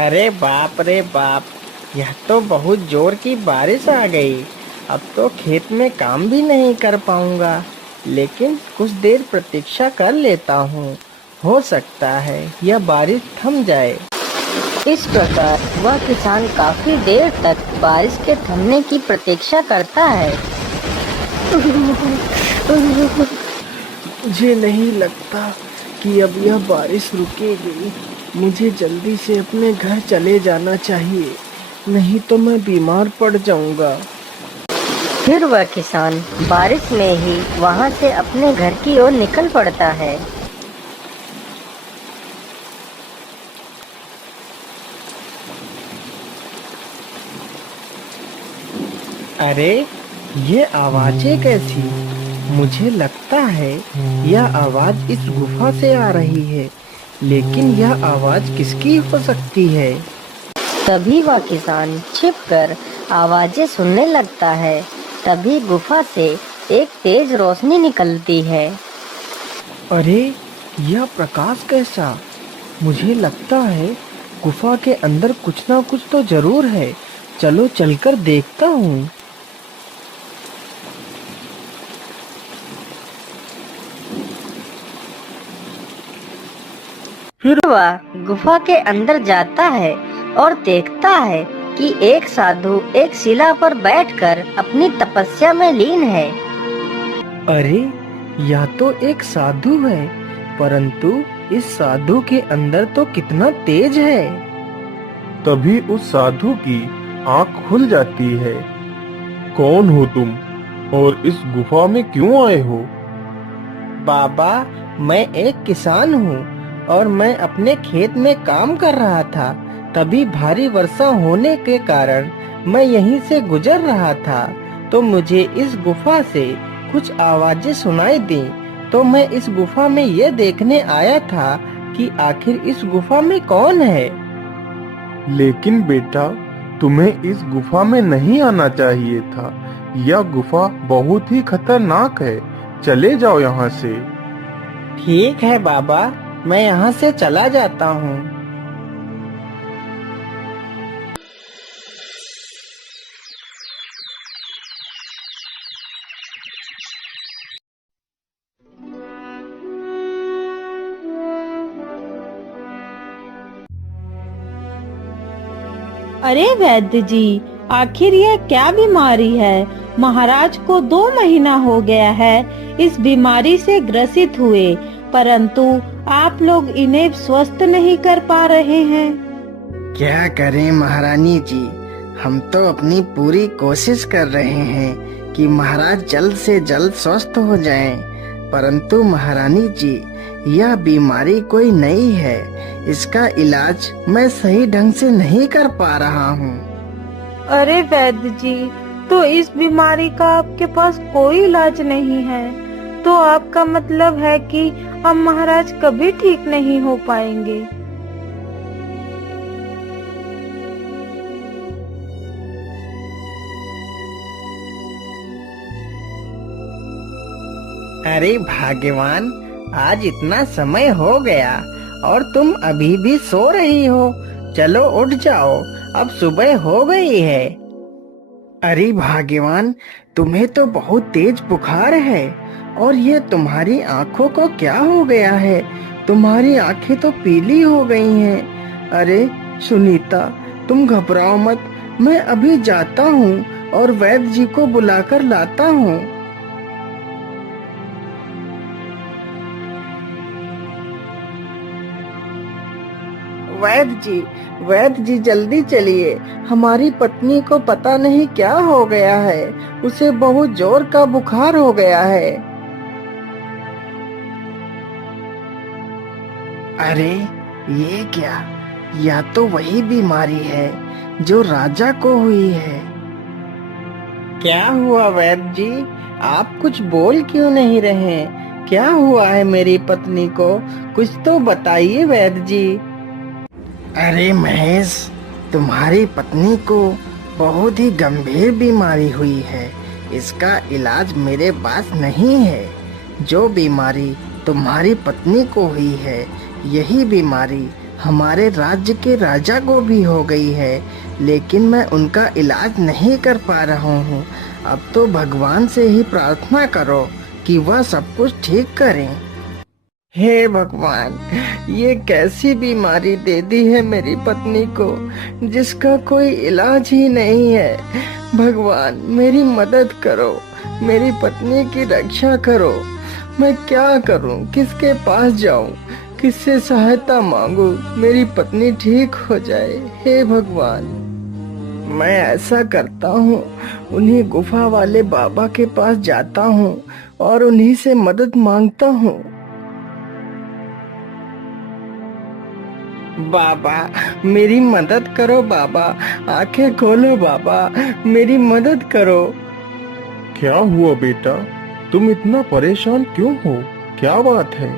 अरे बाप रे बाप, यह तो बहुत जोर की बारिश आ गई। अब तो खेत में काम भी नहीं कर पाऊंगा, लेकिन कुछ देर प्रतीक्षा कर लेता हूँ। हो सकता है यह बारिश थम जाए। इस प्रकार वह किसान काफी देर तक बारिश के थमने की प्रतीक्षा करता है। मुझे नहीं लगता कि अब यह बारिश रुकेगी। मुझे जल्दी से अपने घर चले जाना चाहिए, नहीं तो मैं बीमार पड़ जाऊंगा। फिर वह किसान बारिश में ही वहां से अपने घर की ओर निकल पड़ता है। अरे, ये आवाजें कैसी? मुझे लगता है यह आवाज इस गुफा से आ रही है, लेकिन यह आवाज किसकी हो सकती है? तभी वह किसान छिपकर आवाजें सुनने लगता है। तभी गुफा से एक तेज रोशनी निकलती है। अरे, यह प्रकाश कैसा? मुझे लगता है गुफा के अंदर कुछ ना कुछ तो जरूर है। चलो चलकर देखता हूँ। फिर वह गुफा के अंदर जाता है और देखता है कि एक साधु एक शिला पर बैठकर अपनी तपस्या में लीन है। अरे, यह तो एक साधु है, परंतु इस साधु के अंदर तो कितना तेज है। तभी उस साधु की आंख खुल जाती है। कौन हो तुम और इस गुफा में क्यों आए हो? बाबा, मैं एक किसान हूँ और मैं अपने खेत में काम कर रहा था। तभी भारी वर्षा होने के कारण मैं यहीं से गुजर रहा था, तो मुझे इस गुफा से कुछ आवाजें सुनाई दी। तो मैं इस गुफा में ये देखने आया था कि आखिर इस गुफा में कौन है। लेकिन बेटा, तुम्हें इस गुफा में नहीं आना चाहिए था। यह गुफा बहुत ही खतरनाक है। चले जाओ यहाँ से। ठीक है बाबा, मैं यहाँ से चला जाता हूँ। अरे वैद्य जी, आखिर यह क्या बीमारी है? महाराज को 2 महीना हो गया है इस बीमारी से ग्रसित हुए, परंतु आप लोग इन्हें स्वस्थ नहीं कर पा रहे हैं। क्या करें महारानी जी, हम तो अपनी पूरी कोशिश कर रहे हैं कि महाराज जल्द से जल्द स्वस्थ हो जाएं। परंतु महारानी जी, यह बीमारी कोई नई है। इसका इलाज मैं सही ढंग से नहीं कर पा रहा हूँ। अरे वैद्य जी, तो इस बीमारी का आपके पास कोई इलाज नहीं है? तो आपका मतलब है कि अब महाराज कभी ठीक नहीं हो पाएंगे। अरे भाग्यवान, आज इतना समय हो गया और तुम अभी भी सो रही हो। चलो उठ जाओ, अब सुबह हो गई है। अरे भाग्यवान, तुम्हें तो बहुत तेज बुखार है और ये तुम्हारी आंखों को क्या हो गया है? तुम्हारी आंखें तो पीली हो गई हैं। अरे सुनीता, तुम घबराओ मत, मैं अभी जाता हूँ और वैद्य जी को बुलाकर लाता हूँ। वैद्य जी जल्दी चलिए। हमारी पत्नी को पता नहीं क्या हो गया है, उसे बहुत जोर का बुखार हो गया है। अरे ये क्या? या तो वही बीमारी है जो राजा को हुई है। क्या हुआ वैद्य जी? आप कुछ बोल क्यों नहीं रहे? क्या हुआ है मेरी पत्नी को? कुछ तो बताइए वैद्य जी। अरे महेश, तुम्हारी पत्नी को बहुत ही गंभीर बीमारी हुई है। इसका इलाज मेरे पास नहीं है। जो बीमारी तुम्हारी पत्नी को हुई है, यही बीमारी हमारे राज्य के राजा को भी हो गई है, लेकिन मैं उनका इलाज नहीं कर पा रहा हूँ। अब तो भगवान से ही प्रार्थना करो कि वह सब कुछ ठीक करें। हे भगवान, ये कैसी बीमारी दे दी है मेरी पत्नी को, जिसका कोई इलाज ही नहीं है। भगवान मेरी मदद करो, मेरी पत्नी की रक्षा करो। मैं क्या करूं, किसके पास जाऊं, किससे सहायता मांगूं, मेरी पत्नी ठीक हो जाए। हे भगवान, मैं ऐसा करता हूँ, उन्हीं गुफा वाले बाबा के पास जाता हूँ और उन्हीं से मदद मांगता हूँ। बाबा मेरी मदद करो, बाबा आंखें खोलो, बाबा मेरी मदद करो। क्या हुआ बेटा, तुम इतना परेशान क्यों हो? क्या बात है?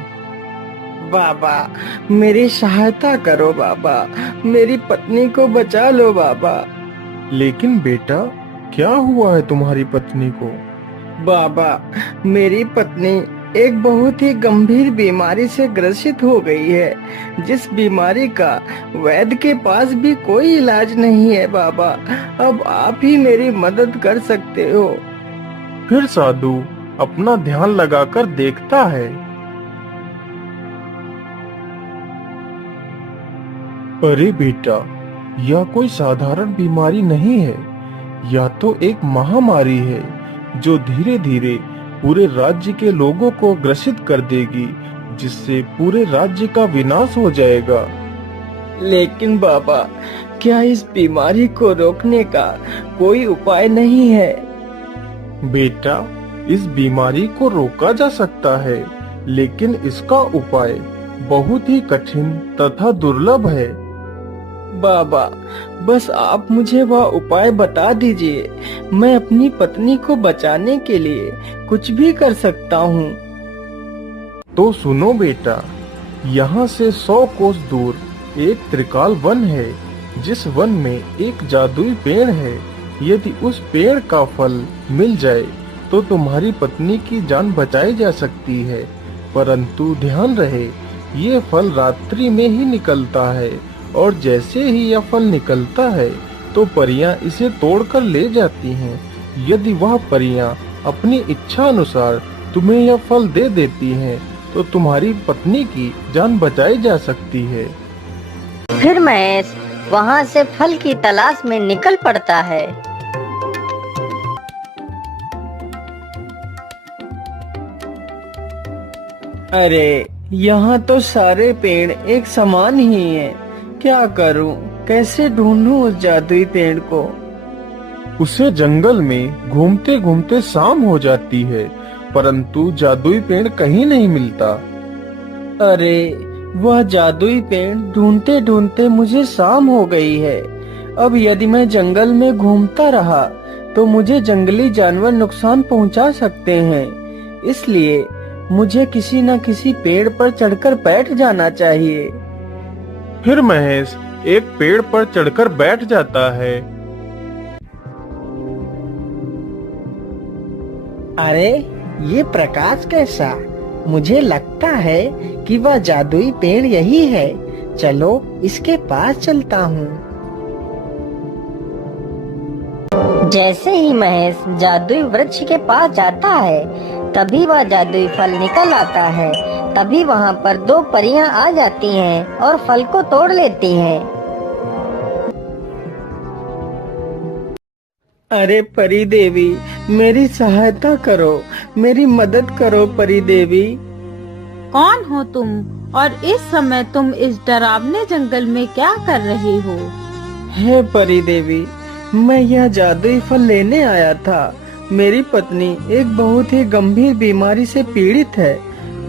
बाबा मेरी सहायता करो, बाबा मेरी पत्नी को बचा लो बाबा। लेकिन बेटा, क्या हुआ है तुम्हारी पत्नी को? बाबा मेरी पत्नी एक बहुत ही गंभीर बीमारी से ग्रसित हो गई है, जिस बीमारी का वैद्य के पास भी कोई इलाज नहीं है। बाबा अब आप ही मेरी मदद कर सकते हो। फिर साधु अपना ध्यान लगाकर देखता है। अरे बेटा, यह कोई साधारण बीमारी नहीं है, यह तो एक महामारी है जो धीरे धीरे पूरे राज्य के लोगों को ग्रसित कर देगी, जिससे पूरे राज्य का विनाश हो जाएगा। लेकिन बाबा, क्या इस बीमारी को रोकने का कोई उपाय नहीं है? बेटा, इस बीमारी को रोका जा सकता है, लेकिन इसका उपाय बहुत ही कठिन तथा दुर्लभ है। बाबा बस आप मुझे वह उपाय बता दीजिए, मैं अपनी पत्नी को बचाने के लिए कुछ भी कर सकता हूँ। तो सुनो बेटा, यहाँ से 100 कोस दूर एक त्रिकाल वन है, जिस वन में एक जादुई पेड़ है। यदि उस पेड़ का फल मिल जाए तो तुम्हारी पत्नी की जान बचाई जा सकती है, परंतु ध्यान रहे ये फल रात्रि में ही निकलता है, और जैसे ही यह फल निकलता है तो परियां इसे तोड़कर ले जाती हैं। यदि वह परियां अपनी इच्छा अनुसार तुम्हें यह फल दे देती हैं, तो तुम्हारी पत्नी की जान बचाई जा सकती है। फिर महेश वहाँ से फल की तलाश में निकल पड़ता है। अरे यहाँ तो सारे पेड़ एक समान ही हैं। क्या करूं, कैसे ढूंढूं उस जादुई पेड़ को? उसे जंगल में घूमते घूमते शाम हो जाती है, परंतु जादुई पेड़ कहीं नहीं मिलता। अरे वह जादुई पेड़ ढूंढते ढूंढते मुझे शाम हो गई है। अब यदि मैं जंगल में घूमता रहा तो मुझे जंगली जानवर नुकसान पहुंचा सकते हैं, इसलिए मुझे किसी न किसी पेड़ पर चढ़कर बैठ जाना चाहिए। फिर महेश एक पेड़ पर चढ़कर बैठ जाता है। अरे ये प्रकाश कैसा? मुझे लगता है कि वह जादुई पेड़ यही है। चलो इसके पास चलता हूँ। जैसे ही महेश जादुई वृक्ष के पास जाता है, तभी वह जादुई फल निकल आता है। तभी वहाँ पर 2 परियां आ जाती हैं और फल को तोड़ लेती हैं। अरे परी देवी, मेरी सहायता करो, मेरी मदद करो परी देवी। कौन हो तुम और इस समय तुम इस डरावने जंगल में क्या कर रही हो? हे परी देवी, मैं यह जादुई फल लेने आया था। मेरी पत्नी एक बहुत ही गंभीर बीमारी से पीड़ित है,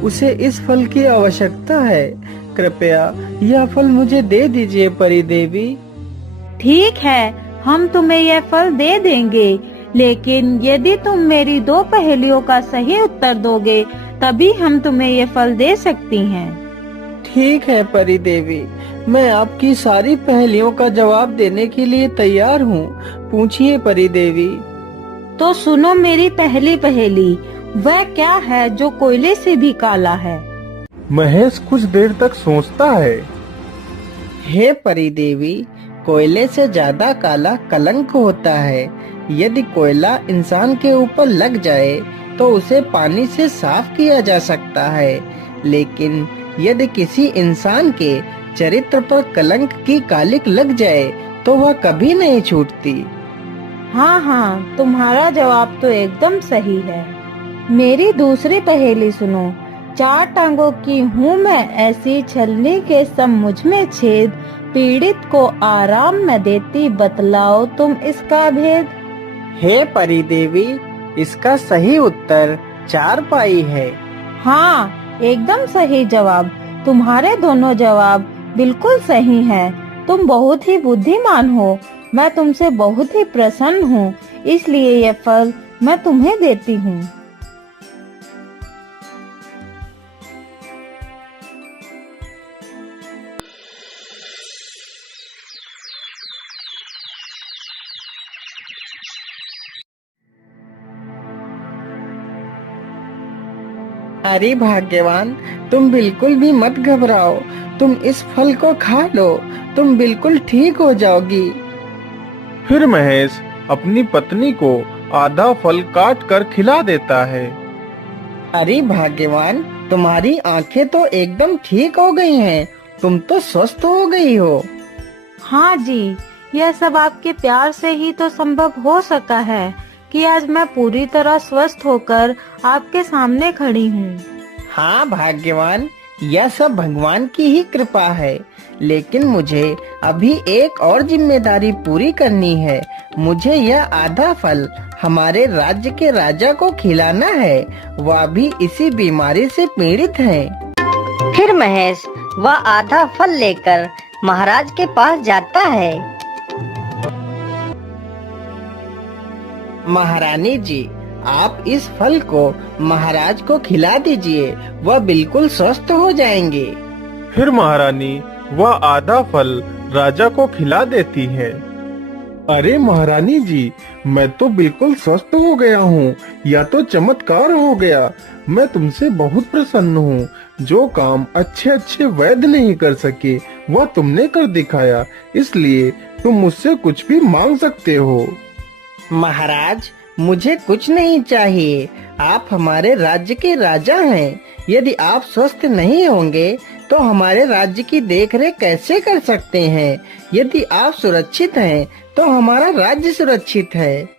उसे इस फल की आवश्यकता है। कृपया यह फल मुझे दे दीजिए परी देवी। ठीक है, हम तुम्हें यह फल दे देंगे, लेकिन यदि तुम मेरी 2 पहेलियों का सही उत्तर दोगे, तभी हम तुम्हें यह फल दे सकती हैं। ठीक है परी देवी, मैं आपकी सारी पहेलियों का जवाब देने के लिए तैयार हूँ। पूछिए परी देवी। तो सुनो मेरी पहली पहेली, वह क्या है जो कोयले से भी काला है? महेश कुछ देर तक सोचता है। हे परी देवी, कोयले से ज्यादा काला कलंक होता है। यदि कोयला इंसान के ऊपर लग जाए तो उसे पानी से साफ किया जा सकता है, लेकिन यदि किसी इंसान के चरित्र पर कलंक की कालिक लग जाए तो वह कभी नहीं छूटती। हाँ हाँ, तुम्हारा जवाब तो एकदम सही है। मेरी दूसरी पहेली सुनो। 4 टांगों की हूँ मैं ऐसी, छलनी के सम मुझ में छेद, पीड़ित को आराम न देती, बतलाओ तुम इसका भेद। हे परी देवी, इसका सही उत्तर 4पाई है। हाँ, एकदम सही जवाब। तुम्हारे दोनों जवाब बिल्कुल सही हैं। तुम बहुत ही बुद्धिमान हो। मैं तुमसे बहुत ही प्रसन्न हूँ, इसलिए यह फल मैं तुम्हें देती हूँ। अरे भाग्यवान, तुम बिल्कुल भी मत घबराओ। तुम इस फल को खा लो, तुम बिल्कुल ठीक हो जाओगी। फिर महेश अपनी पत्नी को आधा फल काट कर खिला देता है। अरे भाग्यवान, तुम्हारी आंखें तो एकदम ठीक हो गई हैं। तुम तो स्वस्थ हो गई हो। हाँ जी, यह सब आपके प्यार से ही तो संभव हो सका है कि आज मैं पूरी तरह स्वस्थ होकर आपके सामने खड़ी हूँ। हाँ भाग्यवान, यह सब भगवान की ही कृपा है। लेकिन मुझे अभी एक और जिम्मेदारी पूरी करनी है। मुझे यह आधा फल हमारे राज्य के राजा को खिलाना है। वह भी इसी बीमारी से पीड़ित हैं। फिर महेश वह आधा फल लेकर महाराज के पास जाता है। महारानी जी, आप इस फल को महाराज को खिला दीजिए, वह बिल्कुल स्वस्थ हो जाएंगे। फिर महारानी वह आधा फल राजा को खिला देती है। अरे महारानी जी, मैं तो बिल्कुल स्वस्थ हो गया हूँ। यह तो चमत्कार हो गया। मैं तुमसे बहुत प्रसन्न हूँ। जो काम अच्छे अच्छे वैद्य नहीं कर सके वह तुमने कर दिखाया, इसलिए तुम मुझसे कुछ भी मांग सकते हो। महाराज, मुझे कुछ नहीं चाहिए। आप हमारे राज्य के राजा हैं। यदि आप स्वस्थ नहीं होंगे तो हमारे राज्य की देखरेख कैसे कर सकते हैं? यदि आप सुरक्षित हैं तो हमारा राज्य सुरक्षित है।